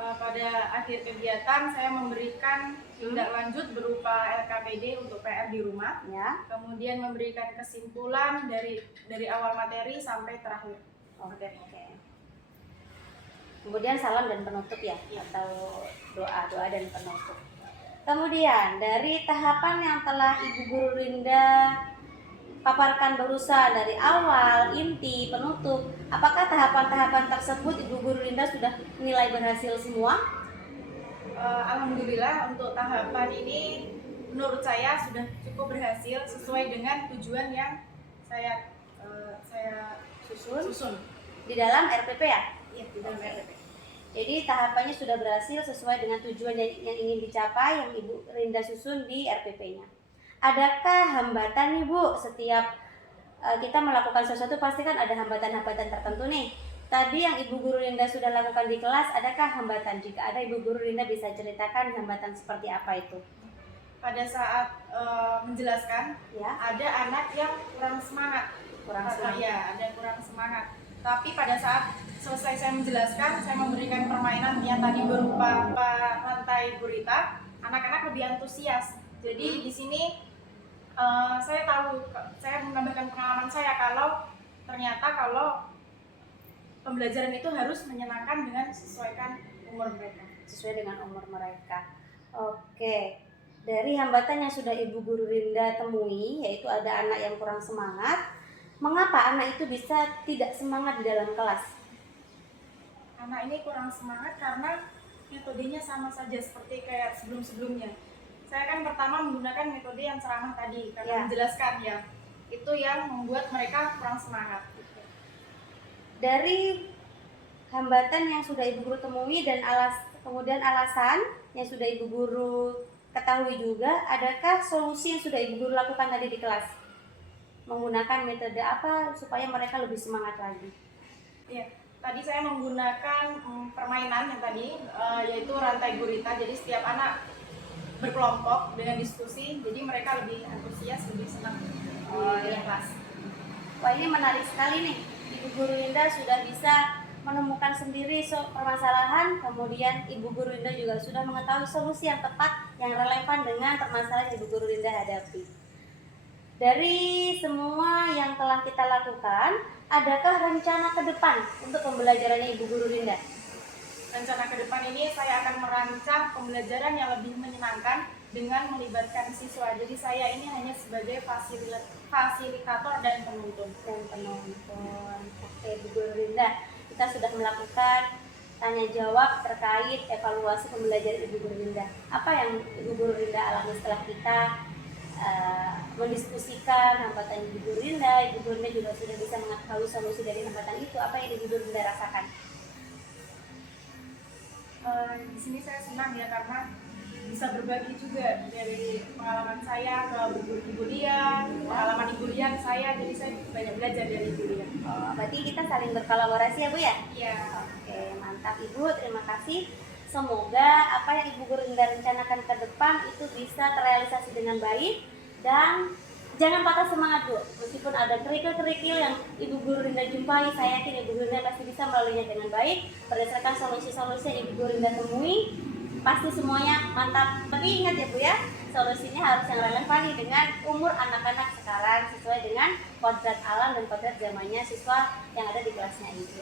Pada akhir kegiatan, saya memberikan tindak lanjut berupa LKPD untuk PR di rumah. Ya. Kemudian memberikan kesimpulan dari awal materi sampai terakhir. Oke. Kemudian salam dan penutup ya, atau doa dan penutup. Kemudian dari tahapan yang telah Ibu Guru Linda paparkan barusan dari awal, inti, penutup, apakah tahapan-tahapan tersebut Ibu Guru Linda sudah nilai berhasil semua? Alhamdulillah untuk tahapan ini menurut saya sudah cukup berhasil sesuai dengan tujuan yang saya susun. Di dalam RPP ya? Iya, di dalam RPP. Jadi tahapannya sudah berhasil sesuai dengan tujuan yang ingin dicapai yang Ibu Linda susun di RPP-nya. Adakah hambatan nih Bu? Setiap kita melakukan sesuatu pasti kan ada hambatan-hambatan tertentu nih. Tadi yang Ibu Guru Linda sudah lakukan di kelas, adakah hambatan? Jika ada, Ibu Guru Linda bisa ceritakan hambatan seperti apa itu? Pada saat menjelaskan, Ya, ada anak yang kurang semangat. Ya, ada kurang semangat. Tapi pada saat selesai saya menjelaskan, saya memberikan permainan yang tadi berupa rantai gurita, anak-anak lebih antusias. Jadi di sini saya menambahkan pengalaman saya kalau ternyata pembelajaran itu harus menyenangkan dengan sesuaikan umur mereka. sesuai dengan umur mereka. Oke. Dari hambatan yang sudah Ibu Guru Linda temui, yaitu ada anak yang kurang semangat, mengapa anak itu bisa tidak semangat di dalam kelas? Anak ini kurang semangat karena metodenya sama saja seperti kayak sebelum-sebelumnya. Saya kan pertama menggunakan metode yang ceramah tadi karena menjelaskan ya. Itu yang membuat mereka kurang semangat. Dari hambatan yang sudah Ibu Guru temui dan kemudian alasan yang sudah Ibu Guru ketahui juga, adakah solusi yang sudah Ibu Guru lakukan tadi di kelas? Menggunakan metode apa supaya mereka lebih semangat lagi? Ya, tadi saya menggunakan permainan yang tadi yaitu rantai gurita. Jadi setiap anak berkelompok dengan diskusi, jadi mereka lebih antusias, lebih senang di kelas. Wah, ini menarik sekali nih. Ibu Guru Linda sudah bisa menemukan sendiri permasalahan, kemudian Ibu Guru Linda juga sudah mengetahui solusi yang tepat yang relevan dengan permasalahan Ibu Guru Linda hadapi. Dari semua yang telah kita lakukan, adakah rencana ke depan untuk pembelajarannya Ibu Guru Linda? Rencana ke depan ini saya akan merancang pembelajaran yang lebih menyenangkan dengan melibatkan siswa. Jadi saya ini hanya sebagai fasilitator dan penuntun. Oke, Ibu Guru Linda, kita sudah melakukan tanya jawab terkait evaluasi pembelajaran Ibu Guru Linda. Apa yang Ibu Guru Linda alami setelah kita mendiskusikan hambatan Ibu Guru Linda? Ibu Guru Linda juga sudah bisa mengetahui solusi dari hambatan itu. Apa yang Ibu Guru Linda rasakan? Di sini saya senang ya karena bisa berbagi juga dari pengalaman saya ke Ibu Lia, pengalaman Ibu Lia ke saya, jadi saya banyak belajar dari Ibu Lia. Berarti kita saling berkolaborasi ya Bu ya? Iya. Oke, mantap Ibu, terima kasih. Semoga apa yang Ibu Guru Linda rencanakan ke depan itu bisa terrealisasi dengan baik dan jangan patah semangat Bu. Meskipun ada kerikil-kerikil yang Ibu Guru Linda jumpai, saya yakin Ibu Guru Linda pasti bisa melaluinya dengan baik berdasarkan solusi-solusi yang Ibu Guru Linda temui. Pasti semuanya mantap. Tapi ingat ya Bu ya, solusinya harus yang relevan nih dengan umur anak-anak sekarang sesuai dengan kodrat alam dan kodrat zamannya siswa yang ada di kelasnya Ibu.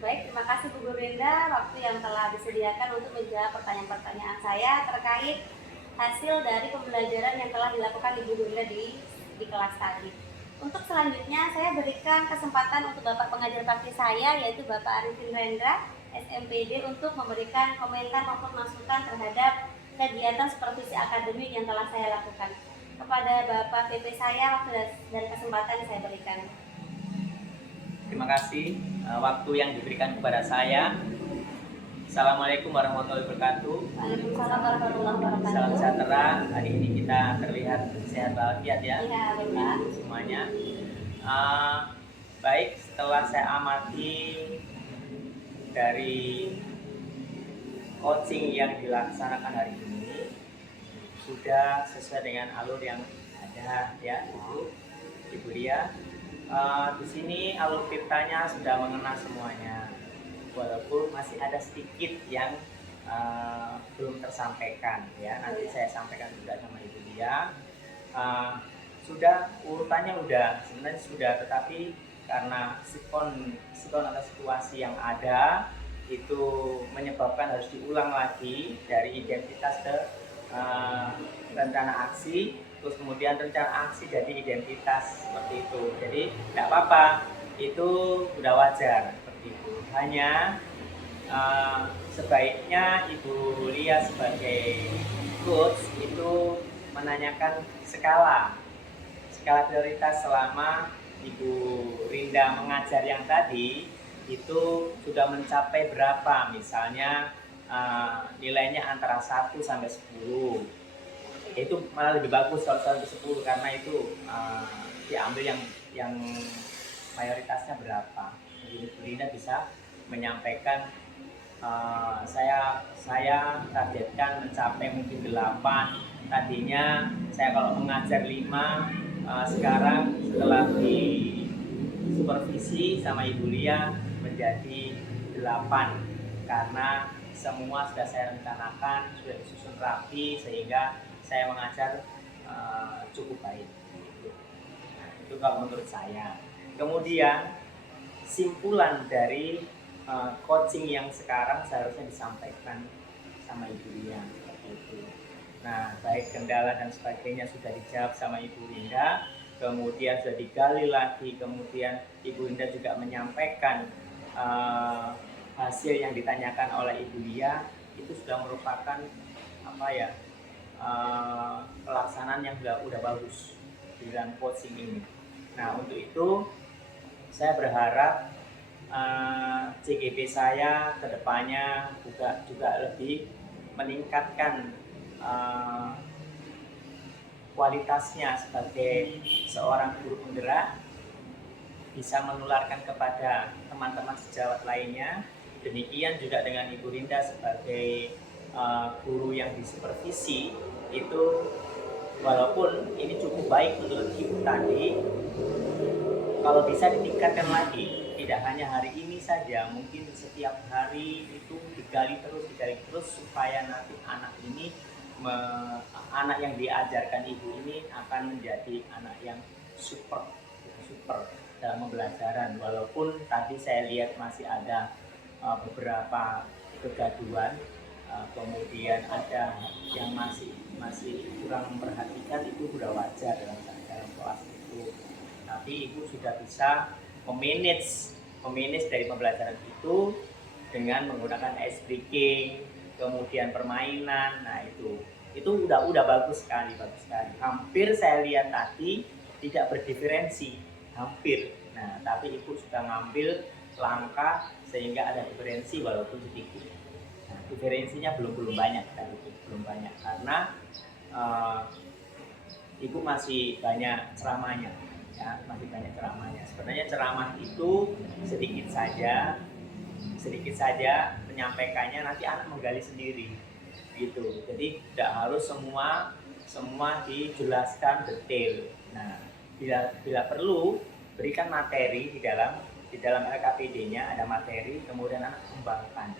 Baik, terima kasih Bu Guru Linda waktu yang telah disediakan untuk menjawab pertanyaan-pertanyaan saya terkait hasil dari pembelajaran yang telah dilakukan Ibu Guru Linda di kelas tadi. Untuk selanjutnya saya berikan kesempatan untuk Bapak pengajar bakti saya yaitu Bapak Arifin Rendra SMPD untuk memberikan komentar maupun masukan terhadap kegiatan supervisi akademik yang telah saya lakukan. Kepada Bapak PP saya waktu dan kesempatan yang saya berikan. Terima kasih waktu yang diberikan kepada saya. Assalamualaikum warahmatullahi wabarakatuh. Waalaikumsalam warahmatullahi wabarakatuh. Salam sejahtera. Hari ini kita terlihat sehat walafiat ya. Iya, Bapak. Semuanya. Baik, setelah saya amati dari coaching yang dilaksanakan hari ini sudah sesuai dengan alur yang ada ya Ibu Lia. Di sini alur tirtanya sudah mengena semuanya, walaupun masih ada sedikit yang belum tersampaikan ya. Nanti saya sampaikan juga sama Ibu Lia. Sudah urutannya sebenarnya sudah, tetapi karena sikon atau situasi yang ada itu menyebabkan harus diulang lagi dari identitas ke rencana aksi, terus kemudian rencana aksi jadi identitas seperti itu. Jadi tidak apa-apa, itu sudah wajar seperti itu. Hanya sebaiknya Ibu Lia sebagai coach itu menanyakan skala prioritas selama Ibu Rinda mengajar yang tadi itu sudah mencapai berapa, misalnya nilainya antara 1 sampai 10. Itu malah lebih bagus kalau 1 sampai 10 karena itu diambil yang mayoritasnya berapa. Jadi Ibu Rinda bisa menyampaikan saya targetkan mencapai mungkin 8. Tadinya saya kalau mengajar 5, sekarang setelah di supervisi sama Ibu Lia menjadi 8 karena semua sudah saya rencanakan, sudah disusun rapi sehingga saya mengajar cukup baik. Nah, itu kalau menurut saya. Kemudian simpulan dari coaching yang sekarang seharusnya disampaikan sama Ibu Lia seperti itu. Nah, baik kendala dan sebagainya sudah dijawab sama Ibu Rinda, kemudian sudah digali lagi, kemudian Ibu Rinda juga menyampaikan hasil yang ditanyakan oleh Ibu Lia itu sudah merupakan pelaksanaan yang sudah bagus di dalam coaching ini. Nah, untuk itu saya berharap CGP saya kedepannya juga lebih meningkatkan kualitasnya sebagai seorang guru penggerak, bisa menularkan kepada teman-teman sejawat lainnya. Demikian juga dengan Ibu Rinda sebagai guru yang disupervisi, itu walaupun ini cukup baik menurut Ibu tadi, kalau bisa ditingkatkan lagi tidak hanya hari ini saja, mungkin setiap hari itu digali terus supaya nanti anak yang diajarkan ibu ini akan menjadi anak yang super dalam pembelajaran. Walaupun tadi saya lihat masih ada beberapa kegaduhan, kemudian ada yang masih kurang memperhatikan, itu sudah wajar dalam kelas itu. Tapi ibu sudah bisa memanage dari pembelajaran itu dengan menggunakan ice breaking, kemudian permainan. Nah itu udah bagus sekali. Hampir saya lihat tadi tidak berdiferensi, hampir. Nah tapi ibu sudah ngambil langkah sehingga ada diferensi walaupun sedikit. Nah, diferensinya belum banyak tadi, belum banyak karena ibu masih banyak ceramahnya. Ya, masih banyak ceramahnya. Sebenarnya ceramah itu sedikit saja menyampaikannya, nanti anak menggali sendiri gitu. Jadi tidak harus semua dijelaskan detail. Nah, bila perlu berikan materi di dalam LKPD-nya, ada materi, kemudian anak kembangkan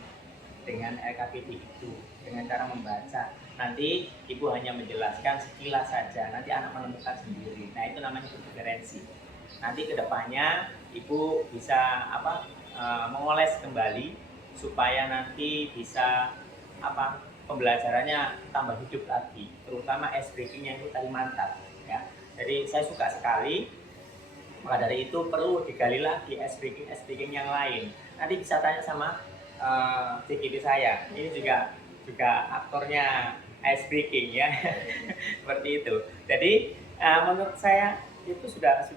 dengan LKPD itu dengan cara membaca. Nanti ibu hanya menjelaskan sekilas saja, nanti anak menemukan sendiri. Nah itu namanya diferensi. Nanti kedepannya ibu bisa mengoles kembali supaya nanti bisa pembelajarannya tambah hidup lagi, terutama ice breaking-nya itu tadi mantap ya. Jadi saya suka sekali, maka dari itu perlu digali lagi ice breaking yang lain. Nanti bisa tanya sama CGT saya, ini juga aktornya ice breaking ya. Seperti itu. Jadi menurut saya itu sudah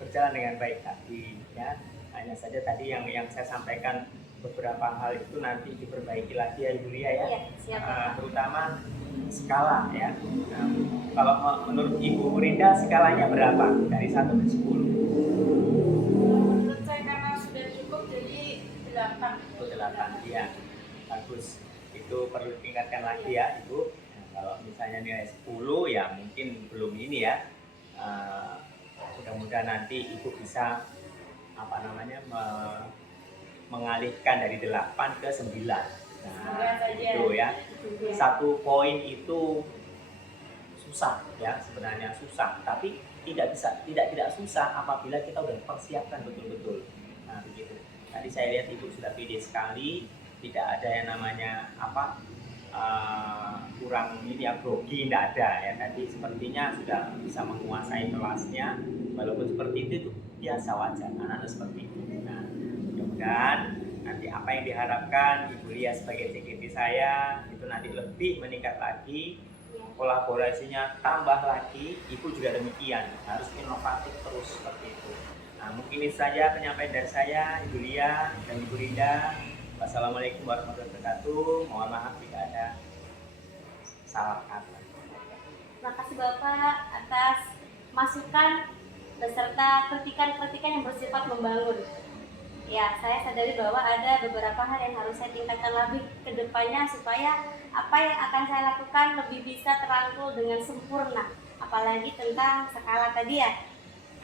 berjalan dengan baik tadi ya. Hanya saja tadi yang saya sampaikan beberapa hal itu nanti diperbaiki lagi ya Ibu Lia ya. Iya, siap. Terutama skala ya. Kalau menurut Ibu Rinda skalanya berapa dari 1 ke 10? Menurut saya karena sudah cukup jadi 8. 8 ya. Bagus. Itu perlu ditingkatkan lagi ya Ibu. Nah, kalau misalnya nilai 10 ya mungkin belum ini ya. Mudah-mudahan nanti Ibu bisa mengalihkan dari 8 ke 9. Nah, itu ya. 1 poin itu susah ya, sebenarnya susah, tapi tidak susah apabila kita udah persiapkan betul-betul. Nah, begitu. Tadi saya lihat Ibu sudah pede sekali, tidak ada yang namanya kurang ini ya, grogi, tidak ada ya. Tadi sepertinya sudah bisa menguasai kelasnya, walaupun seperti itu biasa, wajar anak-anak seperti itu. Nah, mudah-mudahan nanti apa yang diharapkan Ibu Lia sebagai CGT saya itu nanti lebih meningkat lagi, kolaborasinya tambah lagi. Ibu juga demikian, harus inovatif terus seperti itu. Nah, mungkin ini saja penyampaian dari saya, Ibu Lia dan Ibu Rinda. Wassalamualaikum warahmatullahi wabarakatuh. Mohon maaf jika ada salah kata. Terima kasih Bapak atas masukan beserta kritikan-kritikan yang bersifat membangun. Ya, saya sadari bahwa ada beberapa hal yang harus saya tingkatkan lebih ke depannya supaya apa yang akan saya lakukan lebih bisa terangkul dengan sempurna. Apalagi tentang skala tadi ya.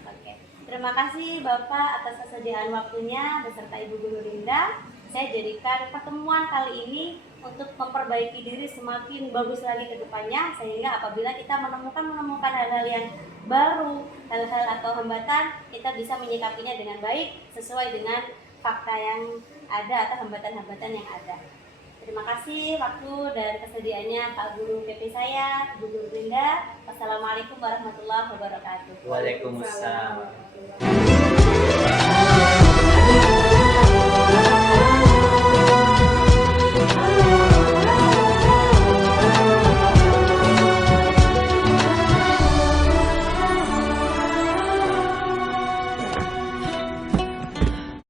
Oke. Terima kasih Bapak atas kesediaan waktunya beserta Ibu Guru Rinda. Saya jadikan pertemuan kali ini untuk memperbaiki diri semakin bagus lagi ke depannya, sehingga apabila kita menemukan hal-hal yang baru, hal-hal atau hambatan, kita bisa menyikapinya dengan baik sesuai dengan fakta yang ada atau hambatan-hambatan yang ada. Terima kasih waktu dan kesediaannya Pak Guru PP saya, Bu Guru Rinda. Wassalamualaikum warahmatullahi wabarakatuh. Waalaikumsalam.